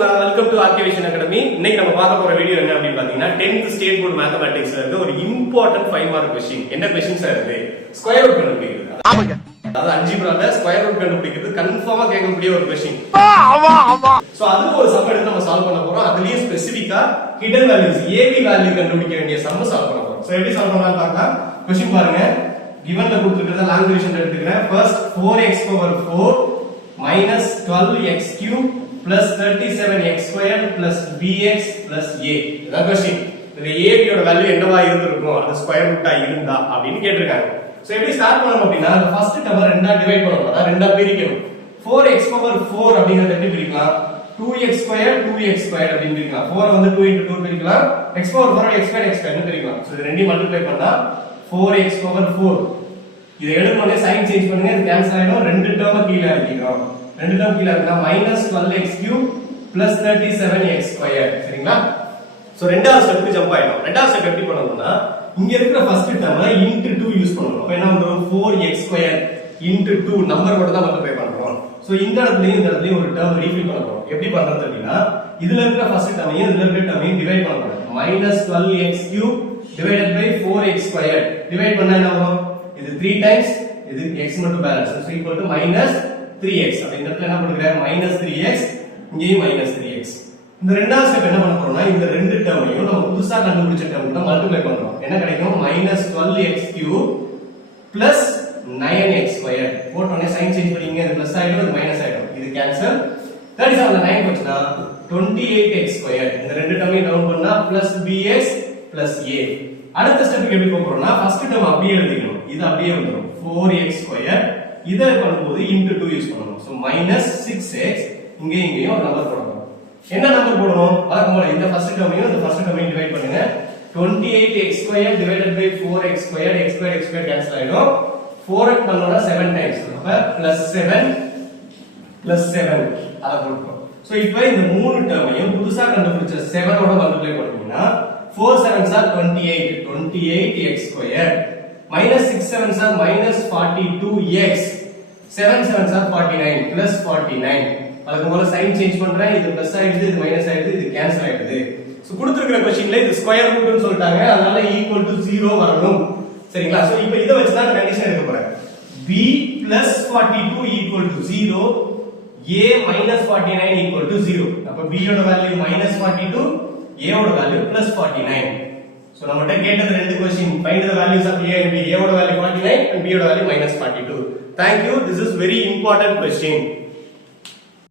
Welcome to ஆர்கேவிஷன் academy. இன்னைக்கு நம்ம பார்க்க போற வீடியோ என்ன அப்படின்னு பாத்தீங்கன்னா 10th ஸ்டேட் போர்டு மேத்தமேட்டிக்ஸ்ல இருக்க ஒரு இம்பார்ட்டன்ட் 5 மார்க் क्वेश्चन. என்ன क्वेश्चन சார் இது? ஸ்கொயர் ரூட் கண்டுபிடிக்கிறது. ஆமாங்க. அதாவது அல்ஜிப்ரால ஸ்கொயர் ரூட் கண்டுபிடிக்கிறது கன்ஃபார்மா கேட்கக்கூடிய ஒரு क्वेश्चन. சோ அதுக்கு ஒரு சம் எடுத்து நம்ம சால்வ் பண்ண போறோம். அதுலயே ஸ்பெசிஃபிக்கா ஹிடன் வேல்யூஸ் ஏபி வேல்யூ கண்டுபிடிக்க வேண்டிய சம் சால்வ் பண்ண போறோம். சோ எப்படி சால்வ் பண்ணலாம்னு பார்க்கலாம். क्वेश्चन பாருங்க. givenல கொடுத்திருக்கிறத லாங் டிவிஷன்ல எடுத்துக்கிறேன். First 4x power 4 minus 12x cube plus 37x squared plus bx plus a. இதான் क्वेश्चन. இந்த ab யோட வேல்யூ என்னவா இருந்திருக்கும்? அது ஸ்கொயர் ரூட்டா இருந்தா அப்படினு கேட்டிருக்காங்க. சோ எப்படி ஸ்டார்ட் பண்ணனும் அப்படினா அந்த ஃபர்ஸ்ட் டேர்மை ரெண்டா டிவைட் பண்ணனும். அத ரெண்டா பிரிக்கணும். 4x power 4 அப்படிங்கறத எப்படி பிரிக்கலாம்? 2x squared 2x squared அப்படினு பிரிக்கலாம். 4 வந்து 2 into 2 பிரிக்கலாம். x power 4 x squared x squared னு பிரிக்கலாம். சோ இது ரெண்டையும் மல்டிப்ளை பண்ணா 4x power 4. இத எடுத்தோனே சைன் சேஞ்ச் பண்ணுங்க. இது கேன்சல் ஆயிடும். ரெண்டு டேர்ம் கீழ இறக்கிக்கிறோம். ரெண்டு டேர்ம் கீழ இருந்தா -12x cube plus 37x squared. சரிங்களா? சோ ரெண்டாவது ஸ்டெப்க்கு ஜம்ப் ஆயிடும். ரெண்டாவது ஸ்டெப் எப்படி பண்ணனும்னா இங்க இருக்கிற ஃபர்ஸ்ட் டேர்ம்ல * 2 யூஸ் பண்ணனும். அப்ப என்ன வந்துரும்? 4x squared * 2 நம்பர் மட்டும் தான் மல்டிப்ளை பண்றோம். சோ இந்த இடத்துலயும் ஒரு டேர்ம் ரீஃபில் பண்ண போறோம். எப்படி பண்றது அப்படினா இதுல இருக்கிற ஃபர்ஸ்ட் டேர்மையும் இதுல இருக்கிற டேர்மையும் டிவைட் பண்ண போறோம். -12x cube divided by 4x squared divide பண்ணா என்ன வரும்? இது 3 டைம்ஸ் இது x மட்டும் balance. so equal to -3x. அப்ப இந்த இடத்துல என்ன பண்ணுகிறேன்? -3x இங்கேயும் -3x. இந்த ரெண்டாவது ஸ்டெப் என்ன பண்ண போறோம்னா இந்த ரெண்டு டேர்மையும் நம்ம புதுசா கண்டுபிடிச்ச டேர்முக்கு தான் மல்டிப்ளை பண்றோம். என்ன கிடைக்கும்? -12x cube plus 9x squared. போட்டோனே சைன் சேஞ்ச் பண்ணீங்க. இது பிளஸ் ஆயிடும், இது மைனஸ் ஆயிடும். இது கேன்சல். 37 ல 9 போச்சுனா 28x squared. இந்த ரெண்டு டேர்மையும் டவுன் பண்ணா +bx plus a. அடுத்த ஸ்டெப்புக்கு எப்படி போக போறோம்னா ஃபர்ஸ்ட் டேர்ம் அப்படியே எழுதிக்கணும். இது அப்படியே வந்துரும் 4x squared. இத பண்ணும்போது * 2 யூஸ் பண்ணனும். சோ -6x இங்கேயும் ஒரு நம்பர் போடணும். என்ன நம்பர் போடணும்? வழக்கம்போல இந்த ஃபர்ஸ்ட் டேர்மையும் இந்த ஃபர்ஸ்ட் டேர்மையும் டிவைட் பண்ணுங்க. 28x squared divided by 4x squared x squared cancel ஆயிடும். 4x பண்ணோம்னா 7 டைம்ஸ். அப்ப +7 அத போடுறோம். சோ இப்போ இந்த மூணு டேர்மையும் புதுசா கண்டுபிடிச்ச 7 ஓட மல்டிப்ளை பண்ணீங்கன்னா 4 7s are 28x squared minus 6 7s are -42x 7 7s are 49 plus 49. அதுக்கு மேல சைன் சேஞ்ச் பண்றேன். இது பிளஸ் ஆயிடுது, இது மைனஸ் ஆயிடுது, இது கேன்சல் ஆயிடுது. சோ கொடுத்திருக்கிற क्वेश्चनல இது ஸ்கொயர் ரூட்னு சொல்லிட்டாங்க. அதனால ஈக்குவல் டு 0 வரணும். சரிங்களா? சோ இப்போ இத வச்சு தான் கண்டிஷன் எடுக்க போறேன். b plus 42 equal to 0, a minus 49 equal to 0. அப்ப b யோட வேல்யூ -42, a ஓட வேல்யூ +49. சோ நம்மட்ட கேட்டது ரெண்டு question. find the values of a and b. a ஓட வேல்யூ 49 and b ஓட value -42. Thank you. This is very important question.